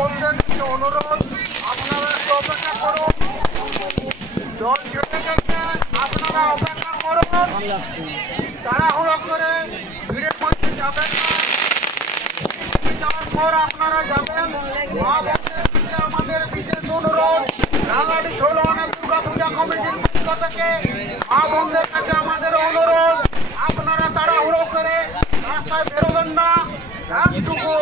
বন্ধুদের কাছে অনুরোধ, আপনারা একটু অপেক্ষা করুন। জল ছেড়ে গেছে, আপনারা অপেক্ষা করুন, তাড়াহুড়ো করে ভিড়ের মধ্যে যাবেন না। যাওয়ার পর আপনারা যাবেন। মা বোনদের কাছে আমাদের বিশেষ অনুরোধ, রাঙাটি ঝোলনা দুর্গা পূজা কমিটির পক্ষ থেকে মা বোনদের কাছে আমাদের অনুরোধ, আপনারা তাড়াহুড়ো করে রাস্তায় বেরোবেন না। একটুকু